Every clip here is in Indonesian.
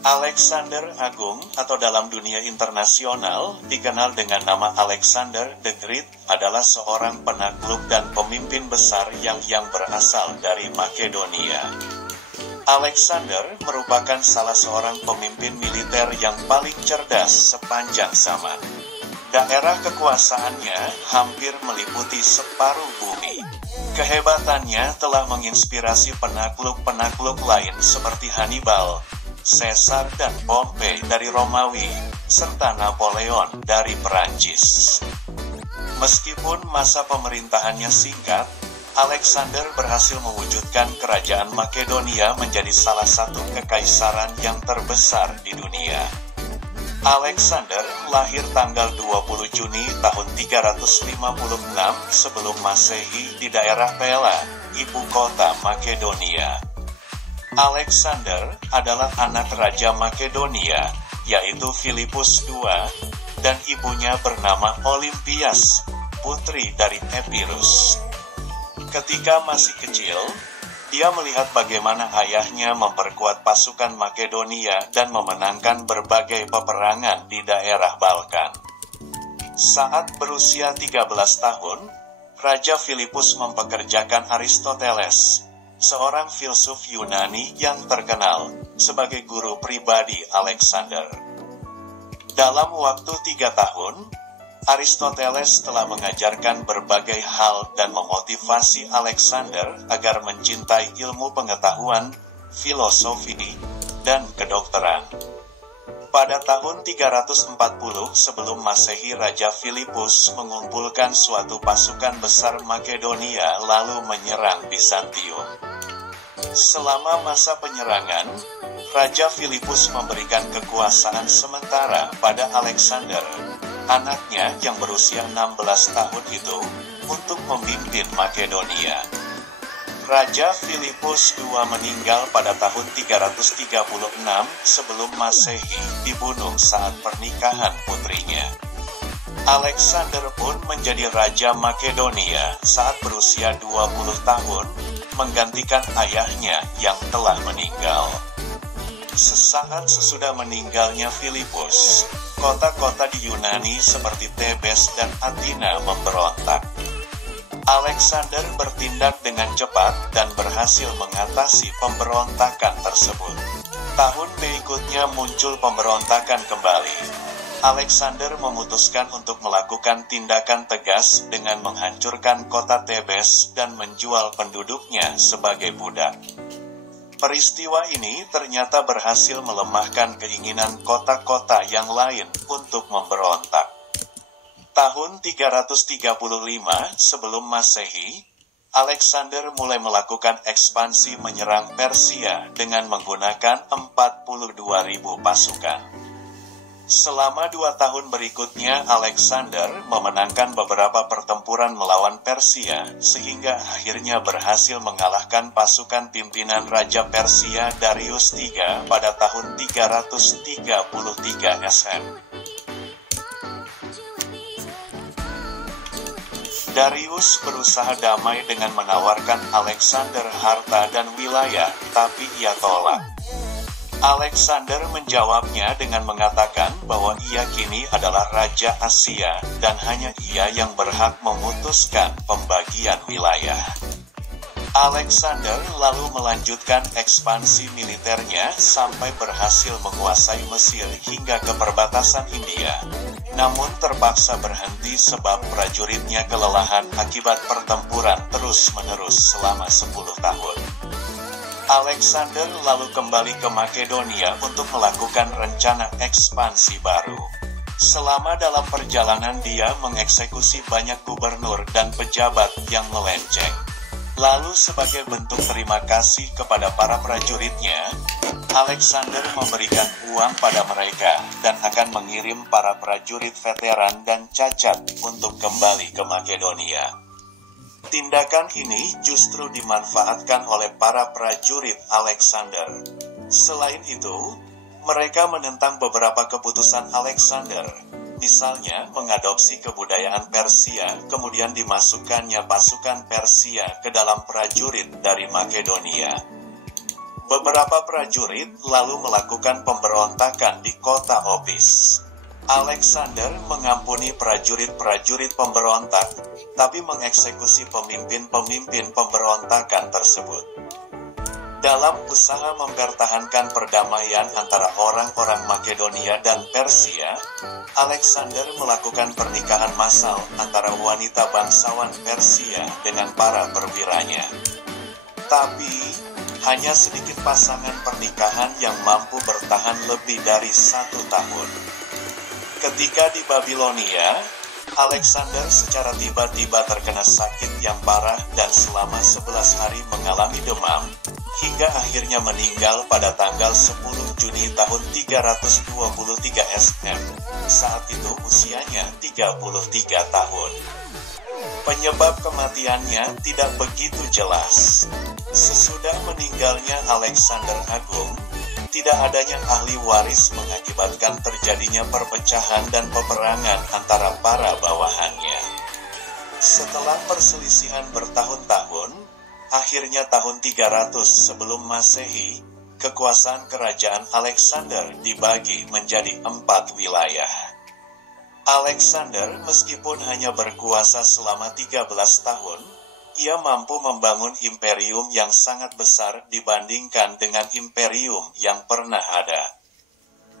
Alexander Agung atau dalam dunia internasional dikenal dengan nama Alexander the Great adalah seorang penakluk dan pemimpin besar yang berasal dari Makedonia. Alexander merupakan salah seorang pemimpin militer yang paling cerdas sepanjang zaman. Daerah kekuasaannya hampir meliputi separuh bumi. Kehebatannya telah menginspirasi penakluk-penakluk lain seperti Hannibal, Caesar dan Pompei dari Romawi, serta Napoleon dari Perancis. Meskipun masa pemerintahannya singkat, Alexander berhasil mewujudkan kerajaan Makedonia menjadi salah satu kekaisaran yang terbesar di dunia. Alexander lahir tanggal 20 Juni tahun 356 sebelum Masehi di daerah Pella, ibu kota Makedonia. Alexander adalah anak Raja Makedonia, yaitu Philippus II, dan ibunya bernama Olympias, putri dari Epirus. Ketika masih kecil, dia melihat bagaimana ayahnya memperkuat pasukan Makedonia dan memenangkan berbagai peperangan di daerah Balkan. Saat berusia 13 tahun, Raja Philippus mempekerjakan Aristoteles, seorang filsuf Yunani yang terkenal, sebagai guru pribadi Alexander. Dalam waktu 3 tahun, Aristoteles telah mengajarkan berbagai hal dan memotivasi Alexander agar mencintai ilmu pengetahuan, filosofi, dan kedokteran. Pada tahun 340 sebelum Masehi, Raja Philippus mengumpulkan suatu pasukan besar Makedonia lalu menyerang Bizantium. Selama masa penyerangan, Raja Philippus memberikan kekuasaan sementara pada Alexander, anaknya yang berusia 16 tahun itu, untuk memimpin Makedonia. Raja Philippus II meninggal pada tahun 336 sebelum Masehi, dibunuh saat pernikahan putrinya. Alexander pun menjadi Raja Makedonia saat berusia 20 tahun, menggantikan ayahnya yang telah meninggal. Sesaat sesudah meninggalnya Philippus, kota-kota di Yunani seperti Thebes dan Athena memberontak. Alexander bertindak dengan cepat dan berhasil mengatasi pemberontakan tersebut. Tahun berikutnya muncul pemberontakan kembali. Alexander memutuskan untuk melakukan tindakan tegas dengan menghancurkan kota Thebes dan menjual penduduknya sebagai budak. Peristiwa ini ternyata berhasil melemahkan keinginan kota-kota yang lain untuk memberontak. Tahun 335 sebelum Masehi, Alexander mulai melakukan ekspansi menyerang Persia dengan menggunakan 42.000 pasukan. Selama 2 tahun berikutnya, Alexander memenangkan beberapa pertempuran melawan Persia, sehingga akhirnya berhasil mengalahkan pasukan pimpinan Raja Persia Darius III pada tahun 333 SM. Darius berusaha damai dengan menawarkan Alexander harta dan wilayah, tapi ia tolak. Alexander menjawabnya dengan mengatakan bahwa ia kini adalah Raja Asia, dan hanya ia yang berhak memutuskan pembagian wilayah. Alexander lalu melanjutkan ekspansi militernya sampai berhasil menguasai Mesir hingga ke perbatasan India. Namun terpaksa berhenti sebab prajuritnya kelelahan akibat pertempuran terus-menerus selama 10 tahun. Alexander lalu kembali ke Makedonia untuk melakukan rencana ekspansi baru. Selama dalam perjalanan dia mengeksekusi banyak gubernur dan pejabat yang melenceng. Lalu sebagai bentuk terima kasih kepada para prajuritnya, Alexander memberikan uang pada mereka dan akan mengirim para prajurit veteran dan cacat untuk kembali ke Makedonia. Tindakan ini justru dimanfaatkan oleh para prajurit Alexander. Selain itu, mereka menentang beberapa keputusan Alexander, misalnya mengadopsi kebudayaan Persia, kemudian dimasukkannya pasukan Persia ke dalam prajurit dari Makedonia. Beberapa prajurit lalu melakukan pemberontakan di kota Opis. Alexander mengampuni prajurit-prajurit pemberontak, tapi mengeksekusi pemimpin-pemimpin pemberontakan tersebut. Dalam usaha mempertahankan perdamaian antara orang-orang Makedonia dan Persia, Alexander melakukan pernikahan massal antara wanita bangsawan Persia dengan para perwiranya. Tapi, hanya sedikit pasangan pernikahan yang mampu bertahan lebih dari 1 tahun. Ketika di Babilonia, Alexander secara tiba-tiba terkena sakit yang parah dan selama 11 hari mengalami demam, hingga akhirnya meninggal pada tanggal 10 Juni tahun 323 SM. Saat itu usianya 33 tahun. Penyebab kematiannya tidak begitu jelas. Sesudah meninggalnya Alexander Agung, tidak adanya ahli waris mengakibatkan terjadinya perpecahan dan peperangan antara para bawahannya. Setelah perselisihan bertahun-tahun, akhirnya tahun 300 sebelum Masehi, kekuasaan kerajaan Alexander dibagi menjadi 4 wilayah. Alexander meskipun hanya berkuasa selama 13 tahun, ia mampu membangun imperium yang sangat besar dibandingkan dengan imperium yang pernah ada.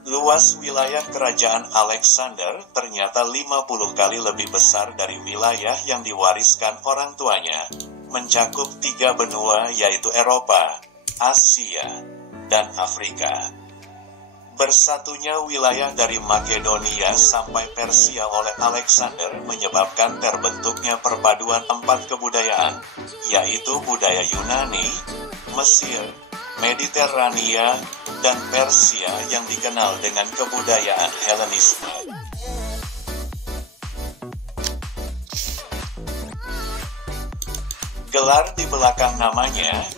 Luas wilayah kerajaan Alexander ternyata 50 kali lebih besar dari wilayah yang diwariskan orang tuanya, mencakup 3 benua yaitu Eropa, Asia, dan Afrika. Bersatunya wilayah dari Makedonia sampai Persia oleh Alexander menyebabkan terbentuknya perpaduan 4 kebudayaan, yaitu budaya Yunani, Mesir, Mediterania, dan Persia yang dikenal dengan kebudayaan Helenisme. Gelar di belakang namanya,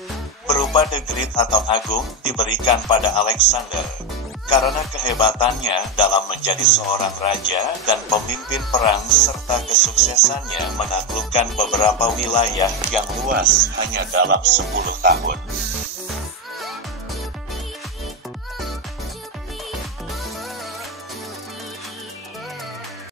berupa The Great atau Agung, diberikan pada Alexander karena kehebatannya dalam menjadi seorang raja dan pemimpin perang serta kesuksesannya menaklukkan beberapa wilayah yang luas hanya dalam 10 tahun.